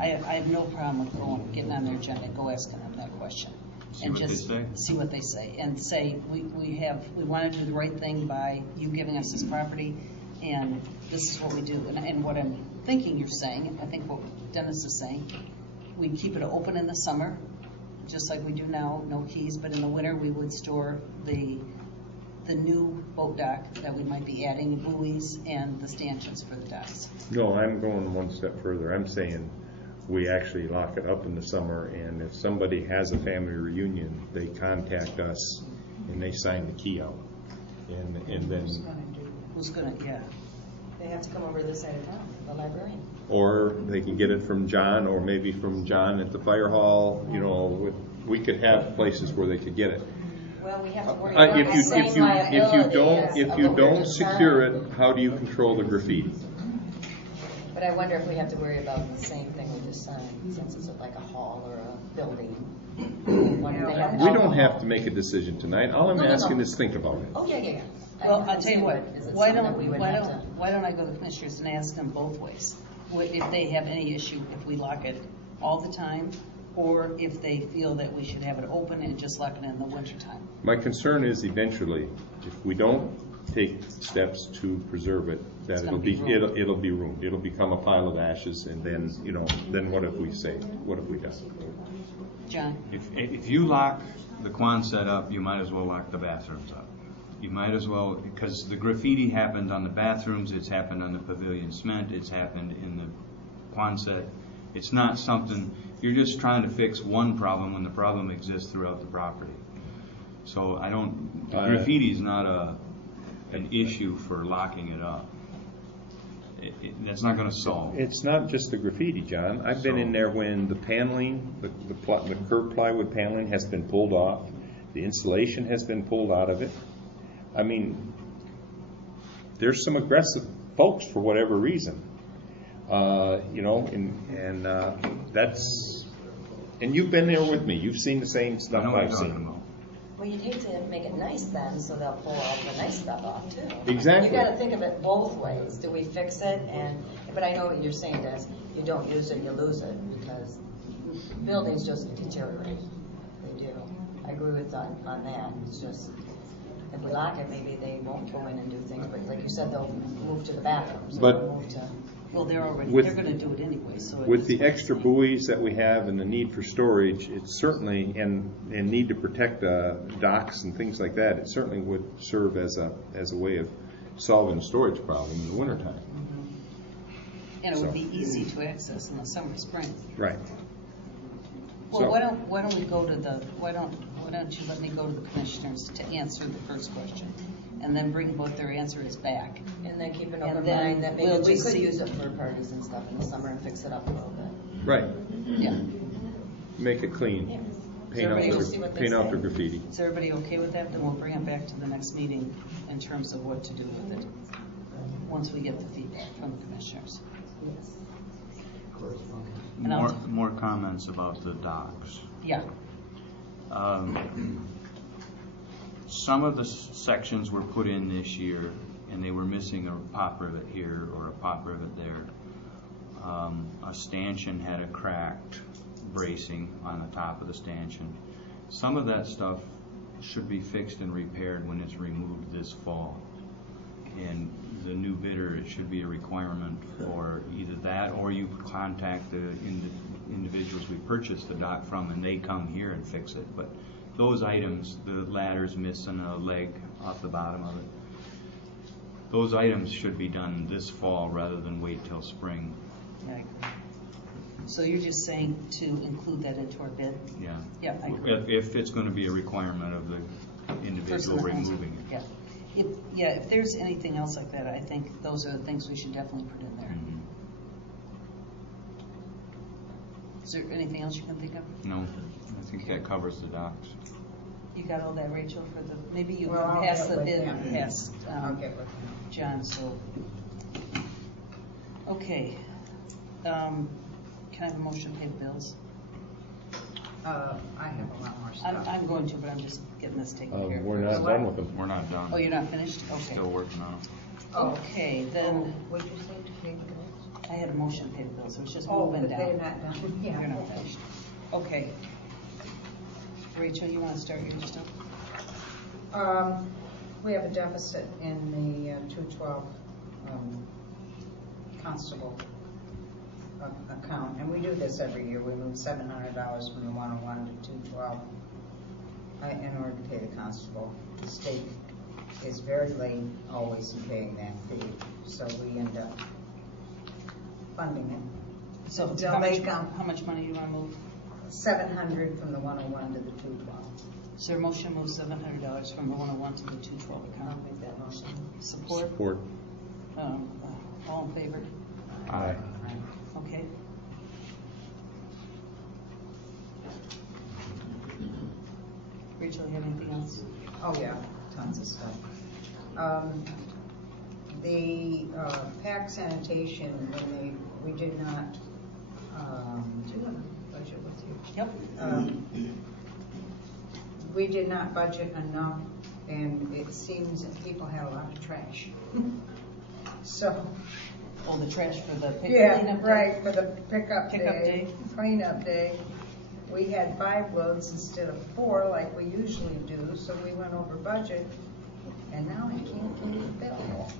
I have no problem with getting on their agenda, go asking them that question. See what they say, and say we want to do the right thing by you giving us this property, and this is what we do. And what I'm thinking you're saying, I think what Dennis is saying, we keep it open in the summer, just like we do now, no keys, but in the winter we would store the new boat dock that we might be adding, the buoys and the stanchions for the docks. No, I'm going one step further. I'm saying we actually lock it up in the summer, and if somebody has a family reunion, they contact us and they sign the key out. And then who's gonna yeah. They have to come over to this side of town, the librarian. Or they can get it from John, or maybe from John at the fire hall. You know, we could have places where they could get it. Well, we have to worry about if you don't secure it, how do you control the graffiti? But I wonder if we have to worry about the same thing we just signed, since it's like a hall or a building. We don't have to make a decision tonight. All I'm asking is think about it. Oh yeah. Well, I'll tell you what. Why don't I go to the commissioners and ask them both ways? If they have any issue, if we lock it all the time, or if they feel that we should have it open and just lock it in the wintertime. My concern is eventually, if we don't take steps to preserve it, that it'll be ruined. It'll become a pile of ashes, and then then what have we saved? What have we done? John, if you lock the Quonset up, you might as well lock the bathrooms up. You might as well, because the graffiti happened on the bathrooms, it's happened on the pavilion cement, it's happened in the Quonset. It's not something, you're just trying to fix one problem when the problem exists throughout the property. So graffiti is not an issue for locking it up. That's not going to solve it. It's not just the graffiti, John. I've been in there when the paneling, the curb plywood paneling has been pulled off. The insulation has been pulled out of it. I mean, there's some aggressive folks for whatever reason. And you've been there with me. You've seen the same stuff I've seen. Well, you'd hate to make it nice then, so they'll pull all the nice stuff off too. Exactly. You got to think of it both ways. Do we fix it? But I know what you're saying, Des. You don't use it, you lose it, because buildings just deteriorate. They do. I agree with on that. It's just, if we lock it, maybe they won't go in and do things. But like you said, they'll move to the bathrooms. Well, they're going to do it anyway. So with the extra buoys that we have and the need for storage, it's certainly, and need to protect docks and things like that, it certainly would serve as a way of solving the storage problem in the wintertime. Mm-hmm. And it would be easy to access in the summer, spring. Right. Well, why don't you let me go to the commissioners to answer the first question, and then bring both their answers back. And then keep an open mind that maybe we could use it for parties and stuff in the summer and fix it up a little bit. Right. Yeah. Make it clean. Yeah. Paint out the graffiti. Is everybody okay with that? Then we'll bring it back to the next meeting in terms of what to do with it once we get the feedback from the commissioners. Yes. More comments about the docks. Yeah. Some of the sections were put in this year, and they were missing a pop rivet here or a pop rivet there. A stanchion had a cracked bracing on the top of the stanchion. Some of that stuff should be fixed and repaired when it's removed this fall. And the new bidder, it should be a requirement for either that, or you contact the individuals we purchased the dock from and they come here and fix it. But those items, the ladder's missing a leg off the bottom of it, those items should be done this fall rather than wait till spring. Right. So you're just saying to include that into our bid? Yeah. Yeah. I agree. If it's going to be a requirement of the individual removing it. Yeah. If there's anything else like that, I think those are the things we should definitely put in there. Mm-hmm. Is there anything else you can think of? No, I think that covers the docks. You got all that, Rachel? Maybe you pass the bid past John. So okay. Can I have a motion to pay the bills? I have a lot more stuff. I'm going to, but I'm just getting this taken care of. We're not done with them. We're not done. Oh, you're not finished? Okay. Still working on it. Okay, then. What did you say to pay the bills? I had a motion to pay the bills, it was just Oh, moving but down. they're not done, yeah. You're not finished. Okay. Rachel, you want to start your stuff? We have a deficit in the 212 constable account, and we do this every year. We move $700 from the 101 to 212 in order to pay the constable. The state is very late always in paying that fee, so we end up funding it. So Until how they much, come. how much money you want to move? 700 from the 101 to the 212. Is there a motion to move $700 from the 101 to the 212 I'll account? make that motion. Support? Support. All in favor? Aye. Okay. Rachel, you have anything else? Oh, yeah, tons of stuff. The PAC sanitation, when we did not, do you have a budget with you? Yep. We did not budget enough, and it seems that people have a lot of trash. So, Oh, the trash for the yeah, cleanup day? right, for the pickup Pickup day, day. cleanup day. We had 5 loads instead of 4 like we usually do, so we went over budget, and now I can't get the bill.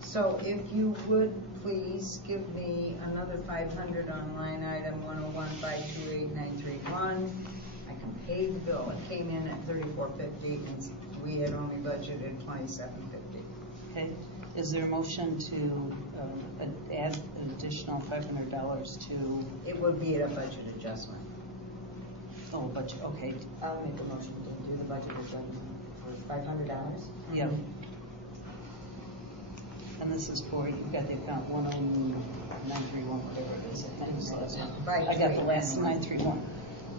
So if you would please give me another 500 on line item 101-528-931. I can pay the bill. It came in at $34.50, and we had only budgeted $27.50. Okay. Is there a motion to add an additional $500 to, It would be at a budget adjustment. oh, budget, okay. I'll make a motion to do the budget adjustment for $500. Yeah. And this is for, you've got the account 10931, whatever it is, I think it's the last one. Right. I got the last 931.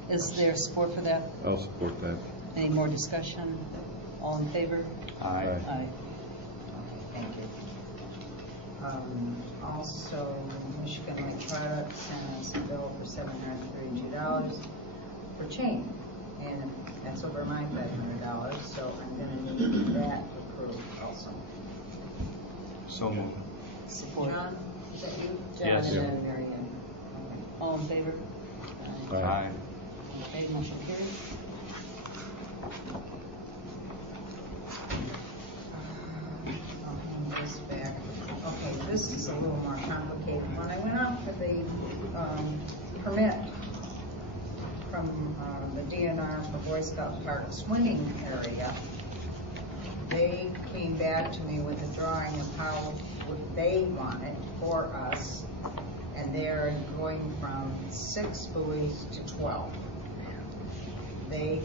Is there support for that? I'll support that. Any more discussion? All in favor? Aye. Aye. Thank you. Also, Michigan Lake Products sent us a bill for $732 for chain, and that's over my $500, so I'm going to need that approved also. So moved. Support. John, is that you? John Yes. and then Mary Ann. Okay. All in favor? Aye. Okay, motion carried. I'll hand this back. Okay, this is a little more complicated. When I went out for the permit from the DNR for Boy Scout Park swimming area, they came back to me with a drawing of how they want it for us, and they're going from 6 buoys to 12. They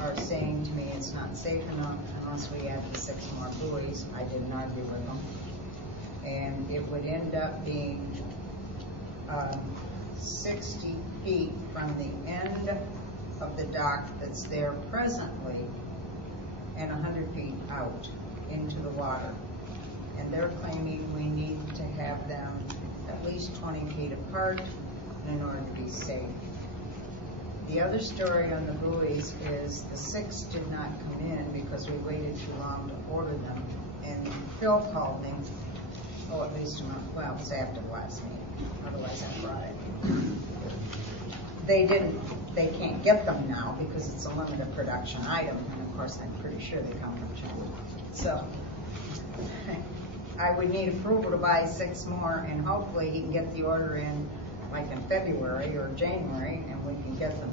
are saying to me it's not safe enough unless we add the 6 more buoys. I didn't argue with them. And it would end up being 60 feet from the end of the dock that's there presently and 100 feet out into the water. And they're claiming we need to have them at least 20 feet apart in order to be safe. The other story on the buoys is the 6 did not come in because we waited too long to order them. And Phil called me, at least a month, well, it was after the last meeting, otherwise I brought it. They can't get them now because it's a limited production item, and of course I'm pretty sure they come from China. So I would need approval to buy 6 more, and hopefully he can get the order in like in February or January, and we can get them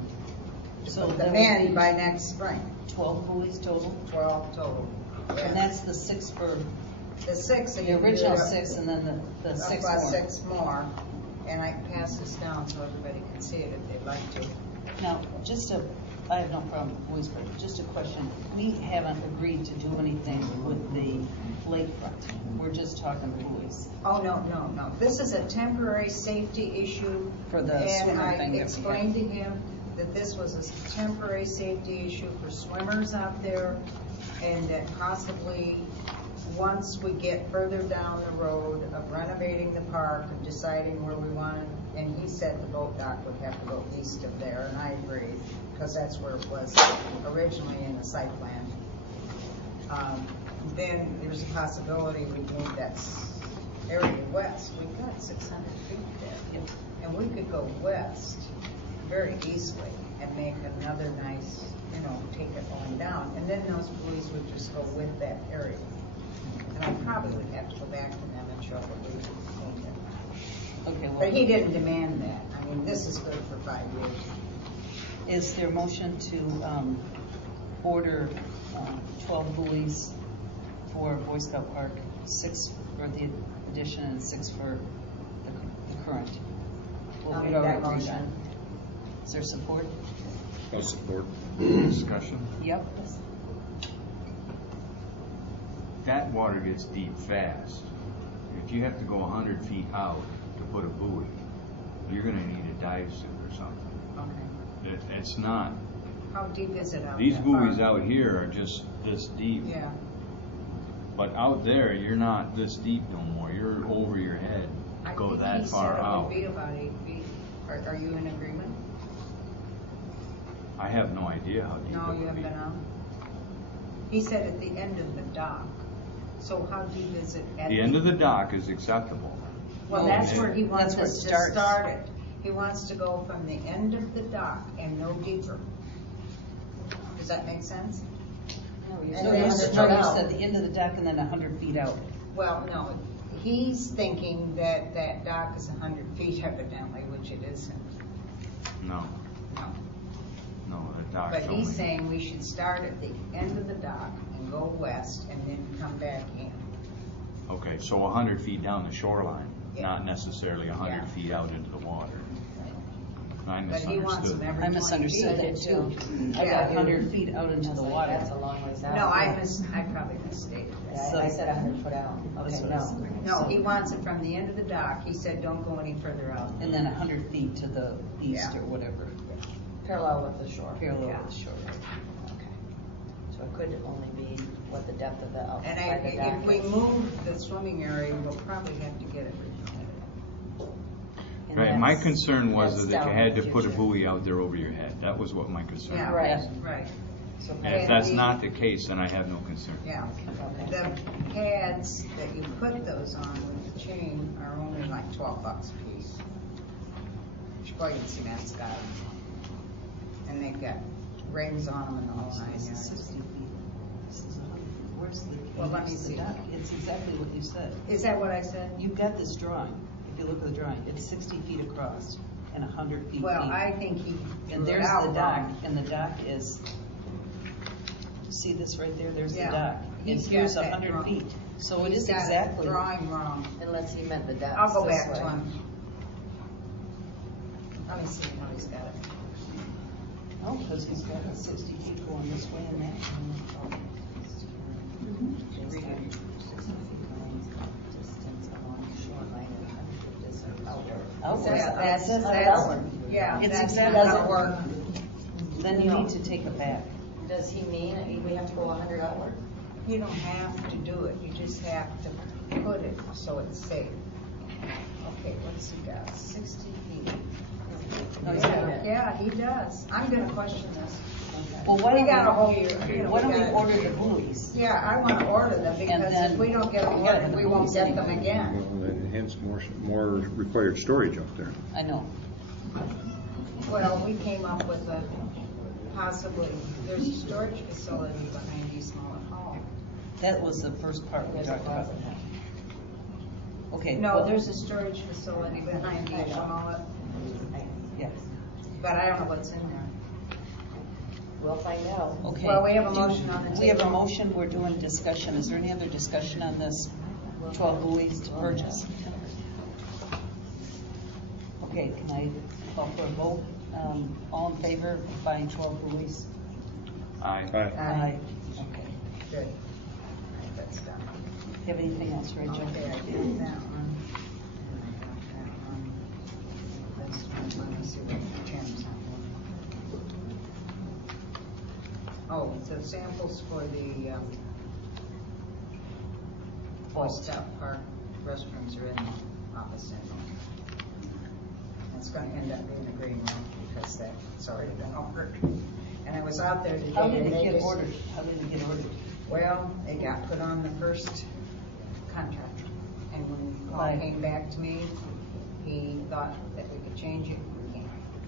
So put that them would in be by next spring. 12 buoys total? 12 total. And that's the 6 for, The 6. the original 6 and then the 6 About more. 6 more, and I can pass this down so everybody can see it if they'd like to. Now, I have no problem with buoys, but just a question. We haven't agreed to do anything with the lakefront. We're just talking buoys. Oh, no. This is a temporary safety issue. For the swimmer thing that And we I explained to him that this was a temporary safety issue for swimmers out there, and that possibly once we get further down the road of renovating the park and deciding where we want it, and he said the boat dock would have to go east of there, and I agreed, because that's where it was originally in the site plan. Then there's a possibility we'd move that area west, we've got 600 feet there. Yep. And we could go west very easily and make another nice, take it going down. And then those buoys would just go with that area. And I probably would have to go back to them and show what we cleaned it. Okay, well. But he didn't demand that. I mean, this is good for 5 years. Is there motion to order 12 buoys for Boy Scout Park, 6 for the addition and 6 for the current? What I'll we'd make that already agreed motion. on. Is there support? No support. Discussion? Yep. That water gets deep fast. If you have to go 100 feet out to put a buoy, you're gonna need a dive suit or something. Okay. It's not, How deep is it out these that buoys far? out here are just this deep. Yeah. But out there, you're not this deep no more. You're over your head to go that far out. I think he said it would be about 8 feet. Are you in agreement? I have no idea how deep No, it you would haven't be. been out? He said at the end of the dock. So how deep is it at The end of the dock is acceptable. Well, No, that's it- where he wants that's where it us to starts. start it. He wants to go from the end of the dock and no deeper. Does that make sense? No, you And said No, then you 100 said, foot no, you out. said the end of the dock and then 100 feet out. Well, no, he's thinking that that dock is 100 feet evidently, which it isn't. No, No. no, the dock's But he's only, saying we should start at the end of the dock and go west and then come back in. okay, so 100 feet down the shoreline, Yeah. not necessarily 100 Yeah. feet out into the water. I But he wants them misunderstood. every I 20 misunderstood feet. that too. I Yeah. got 100 feet out into the water. That's a long ways out. No, I probably misstated that. Yeah, I said 100 foot out. That's Okay, what I no. said. No, he wants it from the end of the dock. He said, don't go any further out. And then 100 feet to the east Yeah. or whatever, Parallel with the shore. parallel Yeah. with the shore. Okay. So it could only be what the depth of the And outside the dock if we is. move the swimming area, we'll probably have to get it replanted. And Right, my that's- concern was that's that down you had in to the put a future. buoy out there over your head. That was what my concern Yeah, was. Right. right, So And if And that's the- not the case, then I have no concern. yeah. Okay. The pads that you put those on with the chain are only like $12 a piece. Cheboygan Cement's got them. And they've got rings on them and the whole nine This is yards. 60 feet. This is 100. Where's the, Well, let me where's the see. dock? It's exactly what you said. Is that what I said? You've got this drawing. If you look at the drawing, it's 60 feet across and 100 feet Well, deep. I think he drew And it there's out the dock, wrong. and the dock is, see this right there? There's the Yeah. dock. And He's got here's that 100 wrong. feet. So it He's is got exactly. drawing wrong. Unless he meant the depth. I'll go this back way. to him. Let me see how he's got it. Oh, because he's got a 60 feet going this way and that. Read it. 60 feet distance along the shoreline and 100 feet distance outward. Outward. Yeah, That's- yeah, It's that's exactly- not gonna work. Then you need to take it back. Does he mean we have to go 100 outward? You don't have to do it, you just have to put it so it's safe. Okay, what's he got, 60 feet? No, he's got it. Yeah, he does. I'm gonna question this. Well, why We don't got a whole we, year. why don't we got- order the buoys? Yeah, I wanna order them because then if we don't get them we gotta have ordered, the we won't buoys get them anyway. again. Well, then hence more required storage up there. I know. Well, we came up with a possibly, there's a storage facility behind East Mullet Hall. That was the first part we There's a talked about. closet. Okay. No, well, there's a storage facility behind East Mullet, Yeah. but I don't know what's in there. We'll find out. Okay. Well, we have a motion on the table. We have a motion, we're doing discussion. Is there any other discussion on this 12 buoys to purchase? Okay, can I call for a vote? All in favor of buying 12 buoys? I, Aye. Okay. Good. That's done. Do you have anything else, Rachel? Okay, I did that one. And I got that one. This one, let me see what Tim's on. Oh, the samples for the, Boy Scout Park restrooms are in the office in It's gonna end up being a green room because that's already been ordered. And I was out there today. How did and it they get just- ordered? How did it get ordered? Well, it got put on the first contract, and when Paul Right. came back to me, he thought that we could change it. We can't,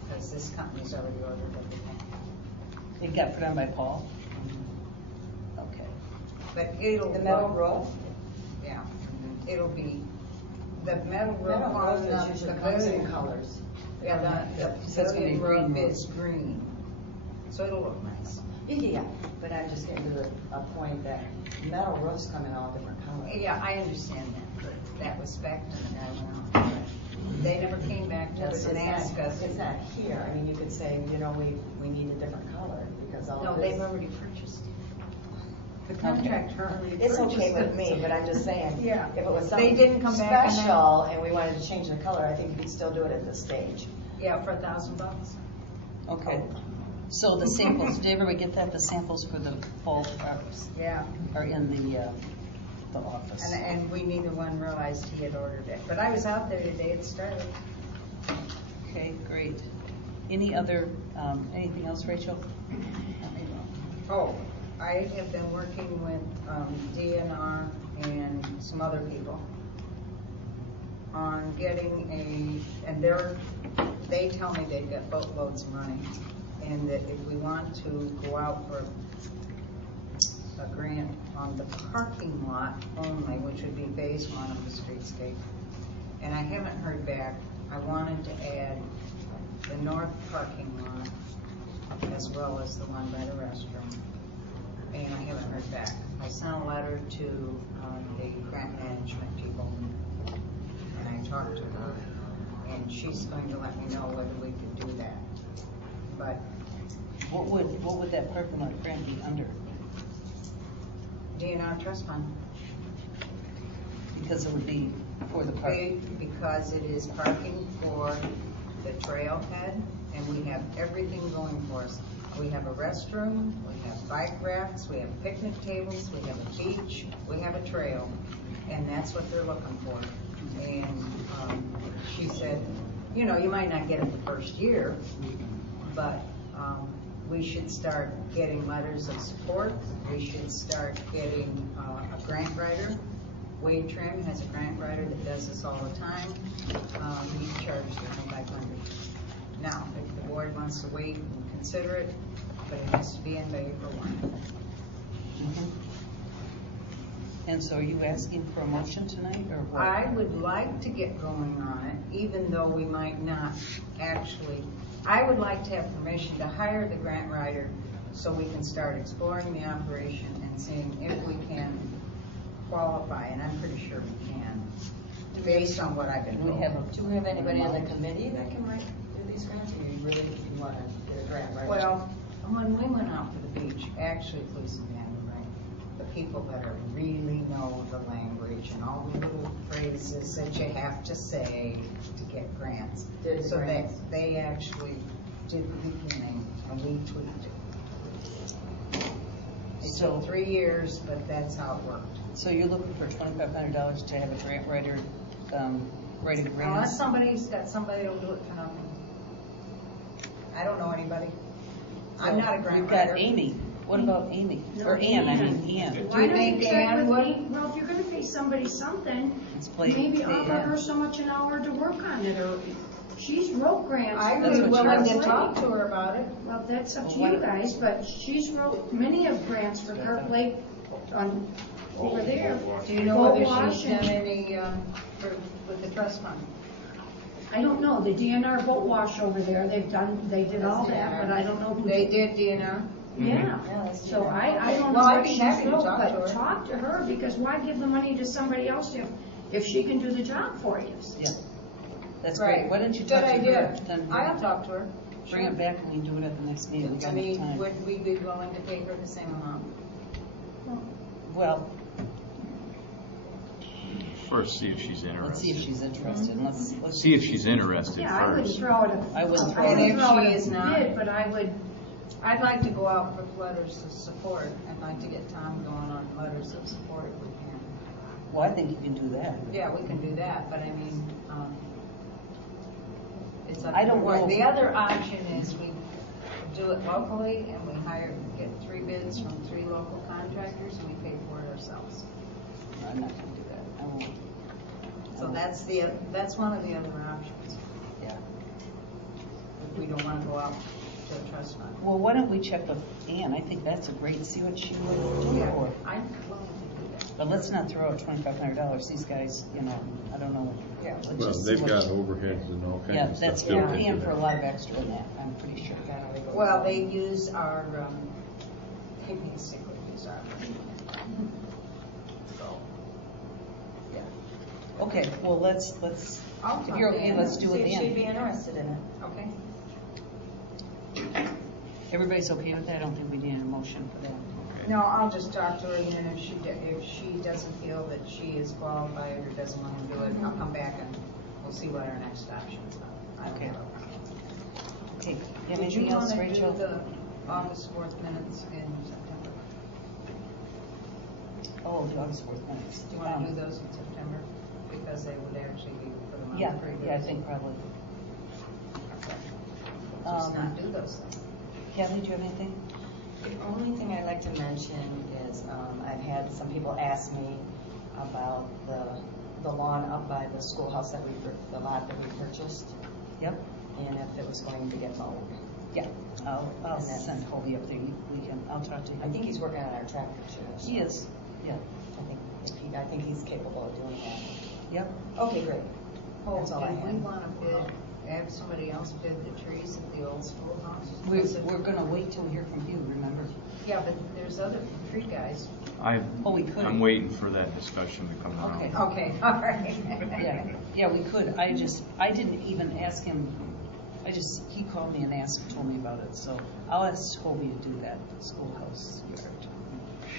because this company's already ordered everything. It got put on by Paul? Okay. But it'll. The metal roof? Yeah, it'll be, the metal roof Metal on roof is the usually comes in pavilion. colors. Yeah, the So it's gonna be pavilion green roof is green, so it'll look nice. Yeah, but I'm just getting to a point that metal roofs come in all different colors. Yeah, I understand that, but that was spec'd and I went out. They never came back to us and asked us. It's not here. I mean, you could say, you know, we need a different color because all No, of this. they've already purchased it. The contractor already It's purchased okay with it. me, but I'm just saying, Yeah. if it was They something didn't come back and special and we wanted to change the color, I think we'd still do it at this stage. Yeah, for $1,000. Okay. So the samples, did everybody get that? The samples for the fall Yeah, are in the office. and we neither one realized he had ordered it. But I was out there today, it started. Okay, great. Any other, anything else, Rachel? Oh, I have been working with DNR and some other people on getting and they tell me they've got boatloads of money, and that if we want to go out for a grant on the parking lot only, which would be phase 1 of the streetscape, and I haven't heard back. I wanted to add the north parking lot as well as the one by the restroom, and I haven't heard back. I sent a letter to the grant management people, and I talked to her, and she's going to let me know whether we could do that. But What would that parking lot grant be under? DNR trust fund, Because it would be for the park. because it is parking for the trailhead, and we have everything going for us. We have a restroom, we have bike racks, we have picnic tables, we have a beach, we have a trail, and that's what they're looking for. And she said, you know, you might not get it the first year, but we should start getting letters of support. We should start getting a grant writer. Wade Trim has a grant writer that does this all the time. He charges $2,500. Now, if the board wants to wait and consider it, but it has to be in May for 1. Mhm. And so are you asking for a motion tonight, or what? I would like to get going on it, even though we might not actually. I would like to have permission to hire the grant writer so we can start exploring the operation and seeing if we can qualify, and I'm pretty sure we can, based on what I've been told. Do we have anybody on the committee that can do these grants, or you really want to get a grant writer? Well, when we went out for the beach, actually, please stand right, the people that are really know the language and all the little phrases that you have to say to get grants. Did So grants. they actually did the beginning, and we tweaked it. It So- took 3 years, but that's how it worked. So you're looking for $2,500 to have a grant writer writing Unless grants? somebody's got somebody that'll do it for nothing. I don't know anybody. I'm not a grant You've writer. got Amy. What about Amy? No, Or Ann, I Ann. mean, Ann. Do Why you don't think check Ann with would? me? Well, if you're gonna pay somebody something, Let's play- maybe play offer Ann. her so much an hour to work on it, or she's wrote grants. I That's would be what willing you're to talk to her about it. Well, that's up to Well, you what- guys, but she's wrote many of grants for Kirk Lake on, over there. Do you know Boat whether wash she's done and- any, with the trust fund? I don't know, the DNR boat wash over there, they did all that, but I don't know who. They did, DNR? Yeah, Yeah, that's so DNR. I don't know Well, I'd what be she's happy to wrote, talk to her. but talk to her, because why give the money to somebody else if she can do the job for you? Yeah. That's great. Why don't you talk Good to idea. her? Then I'll talk to her. bring it back and we can do it at the next meeting. We I got enough mean, time. would we be willing to pay her the same amount? Well, First, see if she's let's see if interested. she's interested. and Let's See if she's interested Yeah, I wouldn't first. throw it. I wouldn't throw it. I wouldn't throw And it if as she a is not- bid, but I would. I'd like to go out for letters of support. I'd like to get Tom going on letters of support if we can. Well, I think you can do that. Yeah, we can do that, but I mean, it's up I to don't the board. know. The other option is we do it locally and we get 3 bids from 3 local contractors and we pay for it ourselves. I'm not gonna do that. I won't. So that's one of the other options, Yeah. if we don't want to go out to a trust fund. Well, why don't we check with Ann? I think that's a great, see what she would do Yeah, for it. I'm willing to do that. But let's not throw out $2,500. These guys, I don't know. Yeah. Let's Well, just see they've what got she- overheads and all Yeah, kinds of that's, stuff we're built into paying for a that. lot of extra in that, I'm pretty sure. Well, they use our, they basically use our. So, Yeah. Okay, well, let's, I'll if talk you're to okay, Ann let's and do See it if she'd be then. interested in it. Okay. Everybody's okay with that? I don't think we need a motion for that. No, I'll just talk to her, and then if she doesn't feel that she is qualified or doesn't want to do it, I'll come back and we'll see what our next options are. I don't Okay. know. Okay, you have Did you anything else, want to Rachel? do the August 4th minutes in September? Oh, the August 4th minutes. Do you want to do those in September? Because they would actually be for the month. Yeah, yeah, I think probably. Just not do those then. Kathy, do you have anything? The only thing I'd like to mention is, I've had some people ask me about the lawn up by the schoolhouse the lot that we purchased, Yep. and if it was going to get mowed. Yeah, I'll And then- send Colby up there. I'll talk to him. I think he's working on our tractor too. so He is, yeah. I think he's capable of doing that. Yep. Okay, great. Oh, That's all I did we have. want to have somebody else bid the trees at the old schoolhouse? We're gonna wait till we hear from you, remember? Yeah, but there's other tree guys. Oh, we could. I'm waiting for that discussion to come around. Okay. Okay, all right. Yeah, we could. I didn't even ask him. He called me and told me about it, so I'll ask Colby to do that, schoolhouse yard.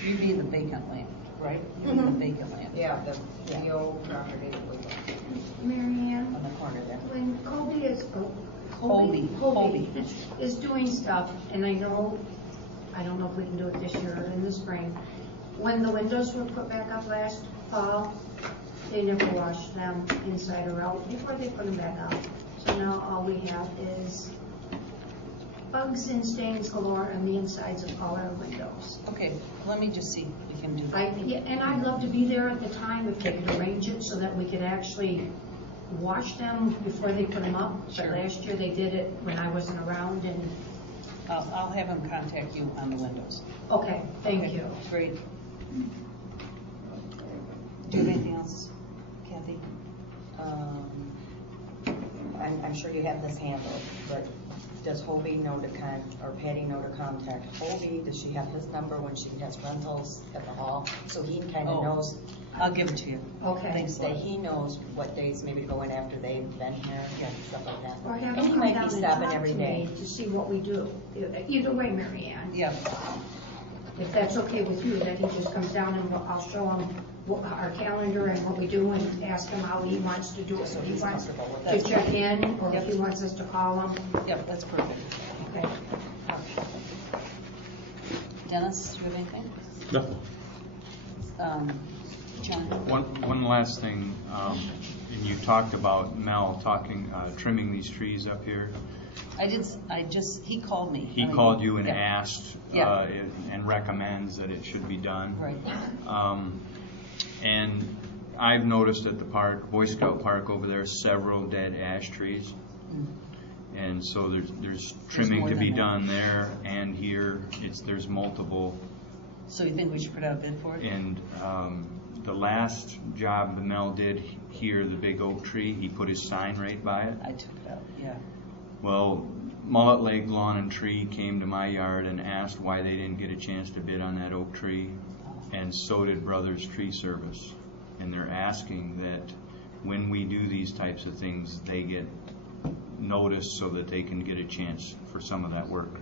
You mean the vacant land, right? You mean the vacant land. Yeah, the old property that we got. Mary Ann, On the corner there. when Colby Colby. is doing stuff, and I don't know if we can do it this year or in the spring. When the windows were put back up last fall, they never washed them inside or out before they put them back up. So now all we have is bugs and stains galore on the insides of all our windows. Okay, let me just see if we can do that. And I'd love to be there at the time if they could arrange it so that we could actually wash them before they put them up. Sure. But last year they did it when I wasn't around and, I'll have him contact you on the windows. okay, thank Okay, you. Great. Do you have anything else, Kathy? I'm sure you have this handled, but does Hobie know or Patty know to contact Hobie? Does she have his number when she has rentals at the hall? So he kind of Oh. knows, I'll give it to you. Okay. Thanks, that Laura. he knows what days maybe to go in after they've been here and stuff like that. Or have And he them come might down be and stopping talk every to day. me to see what we do. Either way, Mary Ann, Yeah, if that's okay with you, then he just comes down and I'll show him our calendar and what we do and ask him how he wants to do it. So If he he's wants comfortable with to that. check in or if Yep. he wants us to call him. yep, that's perfect. Okay. Dennis, do you have anything? Nothing. John? One last thing, and you talked about Mel trimming these trees up here. He called me. He called you and Yeah. asked, Yeah. and recommends that it should be done. Right. And I've noticed at the park, Boy Scout Park over there, several dead ash trees. And so there's trimming more to be than that. done there and here. There's multiple. So you think we should put out a bid for it? And the last job the Mel did here, the big oak tree, he put his sign right by it. I took it out, yeah. Well, Mullet Lake Lawn and Tree came to my yard and asked why they didn't get a chance to bid on that oak tree, and so did Brothers Tree Service. And they're asking that when we do these types of things, they get notice so that they can get a chance for some of that work.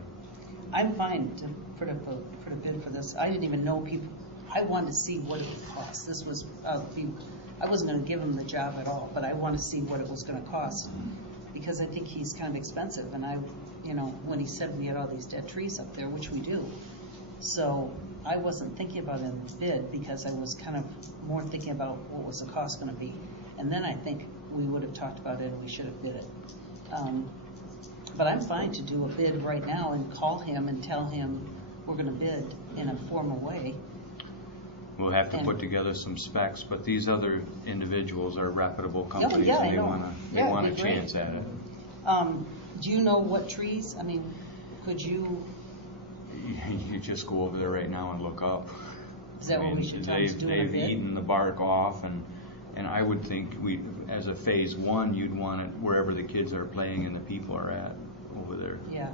I'm fine to put a bid for this. I didn't even know people, I wanted to see what it would cost. This was, I wasn't gonna give him the job at all, but I want to see what it was gonna cost. Because I think he's kind of expensive, and when he said we had all these dead trees up there, which we do. So I wasn't thinking about it in the bid, because I was kind of more thinking about what was the cost gonna be. And then I think we would have talked about it and we should have bid it. But I'm fine to do a bid right now and call him and tell him we're gonna bid in a formal way. We'll have to And- put together some specs, but these other individuals are reputable companies yeah, I and they know. want Yeah, a it'd be great. chance at it. Do you know what trees, I mean, could you, You just go over there right now and look up. is that what we should tell them to do in a They've bid? eaten the bark off, and I would think as a phase one, you'd want it wherever the kids are playing and the people are at over there. Yeah.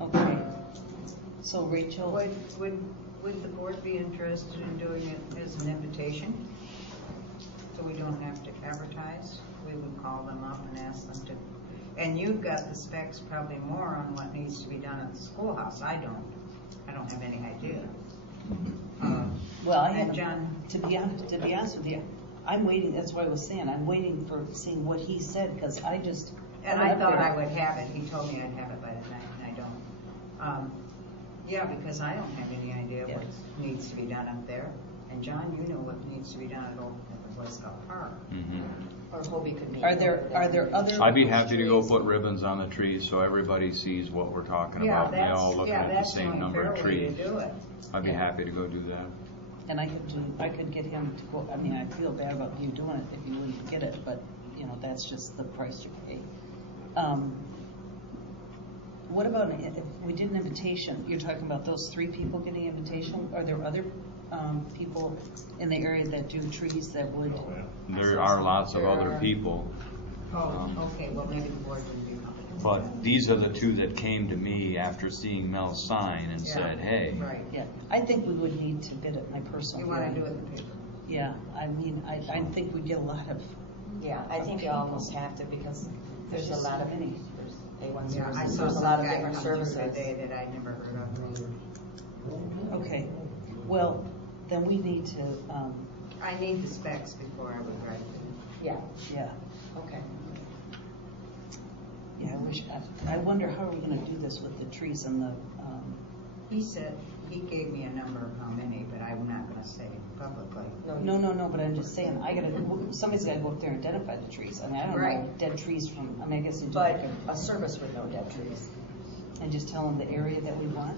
Okay. So Rachel, Would the board be interested in doing it as an invitation? So we don't have to advertise? We would call them up and ask them to, and you've got the specs probably more on what needs to be done at the schoolhouse. I don't have any idea. well, I And haven't, John, to be honest with you, I'm waiting, that's what I was saying, I'm waiting for seeing what he said, because I just. and I thought I would have it. He told me I'd have it by the night, and I don't. Yeah, because I don't have any idea what needs to be done up there. And John, you know what needs to be done at the Boy Scout Park. Or Hobie could be. Are there other? I'd be happy to go put ribbons on the trees so everybody sees what we're talking Yeah, about. And they all looking at the that's same only number fair of way to trees. do it. I'd be happy to go do that. And I could get him to go, I mean, I feel bad about you doing it if you wouldn't get it, but, you know, that's just the price you pay. What about if we did an invitation? You're talking about those 3 people getting an invitation? Are there other people in the area that do trees that would? There are lots of other people, Oh, okay, well, maybe the board would be comfortable. but these are the 2 that came to me after seeing Mel's sign and said, hey. Right. Yeah, I think we would need to bid it, my personal. You want to feeling. do it in the paper? Yeah, I mean, I think we'd get a lot of. Yeah, I think you almost have to, because there's a lot of, many. there's A1 Yeah, I services, saw there's a some lot of guy different come through services. today that I'd never heard of. Okay, well, then we need to, I need the specs before I would write it. Yeah, yeah, okay. yeah, I wonder how are we gonna do this with the trees and the, He said, he gave me a number of how many, but I'm not gonna say publicly. no, but I'm just saying, somebody's gotta go up there and identify the trees. I mean, I don't know Right. dead trees from, I mean, I guess you do But like a service would know dead trees. and just tell them the area that we want.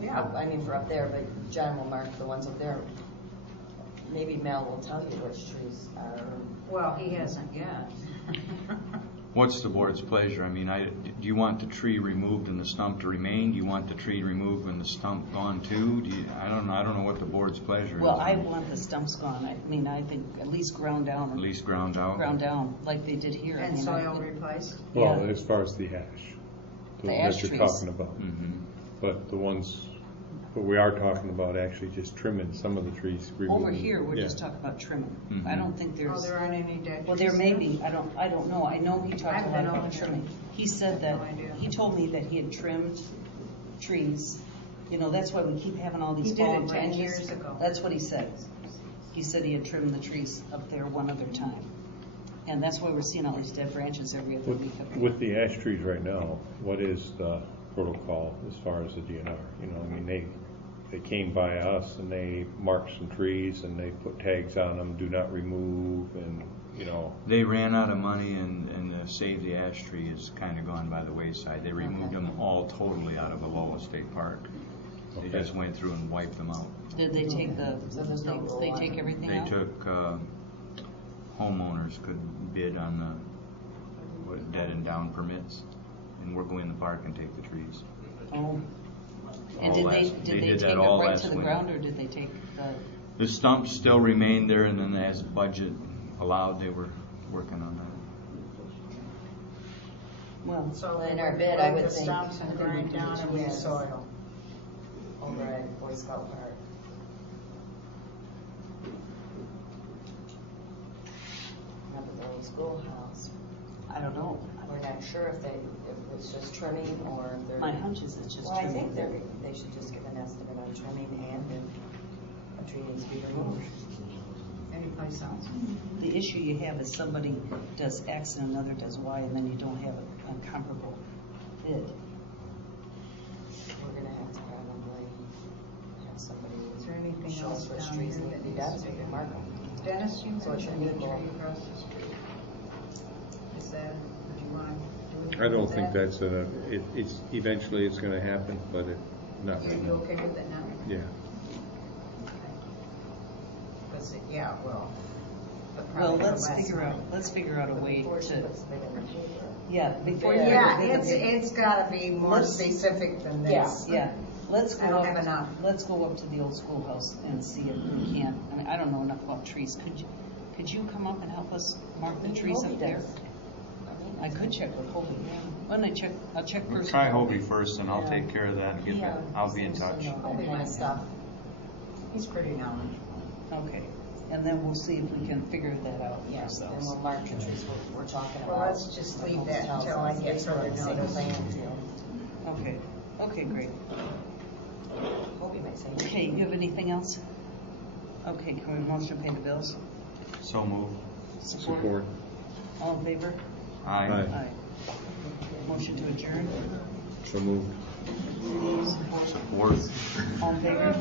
Yeah, I mean for up there, but John will mark the ones up there. Maybe Mel will tell you which trees are. Well, he hasn't yet. What's the board's pleasure? I mean, do you want the tree removed and the stump to remain? Do you want the tree removed and the stump gone too? I don't know what the board's pleasure Well, is. I want the stumps gone. I mean, I think at least ground down. At least ground out? Ground down, like they did here. I And mean, soil replaced? Well, Yeah. as far as the ash. The ash that you're trees. talking about. Mhm. But we are talking about actually just trimming some of the trees. Over here, we're Yeah. just talking about trimming. Mhm. I don't think Oh, there's. there aren't any dead trees? Well, there may be, I don't know. I know he talked I've a lot been about over trimming. there. He said that, No idea. he told me that he had trimmed trees. You know, that's why we keep having all these He did it fallen 10 branches. years ago. That's what he said. He said he had trimmed the trees up there one other time. And that's why we're seeing all these dead branches every other week. With the ash trees right now, what is the protocol as far as the DNR? You know, I mean, they came by us and they marked some trees and they put tags on them, do not remove, and, you know. They ran out of money and the Save the Ash Tree has kind of gone by the wayside. They removed them all totally out of the Lowell State Park. They Okay. just went through and wiped them out. Did they take they take everything They out? took, homeowners could bid on dead and down permits and we'll go in the park and take the trees. Oh. And All did last- they they did take that it all right last to the winter. ground, or did they take the? The stumps still remained there, and then as budget allowed, they were working on that. Well, So In in our our bid, I bid, would the think- stumps and grind down and Yes. soil. Over at Boy Scout Park. Not at the old schoolhouse. I don't know. We're not sure if it's just trimming or if they're. My hunch is it's just Well, I trimming. think they should just give an estimate on trimming and if a tree needs to be removed. Any place else? The issue you have is somebody does X and another does Y, and then you don't have a comparable bid. We're gonna have to probably have somebody Is there anything show else us which down trees here need to that be needs done to so be we can done? mark them. Dennis, you So it should mentioned the be tree both. across the street. Is that, do you want to do anything I don't with think that? that's eventually it's gonna happen, but not right You now. okay with it now? Yeah. said, yeah, it will. But Well, probably let's less figure out a way Before she to, puts the big in the paper. yeah, before you. Yeah, bid the bid. it's gotta be more Let's- specific than Yeah. this. Yeah, let's go I don't up, have enough. let's go up to the old schoolhouse and see if we can, I mean, I don't know enough about trees. Could you come up and help us mark the trees Hobie up there? does. I could check with Hobie. Why don't I'll check We'll first. try with Hobie first, and I'll take care of that and get that. I'll be in touch. Hobie my stuff. He's pretty knowledgeable. Okay, and then we'll see if we can figure that out Yes, and ourselves. we'll mark the trees we're talking about. Well, let's just leave that until I get further notice. Okay, okay, great. Hobie might say. Okay, you have anything else? Okay, can we motion to pay the bills? So move. Support. All in favor? Aye. Aye. Motion to adjourn? So moved. Support. All in favor?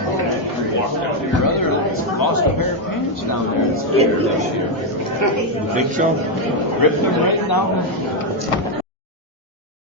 Your brother lost a pair of pants down there this year. Think so? Ripped them right down.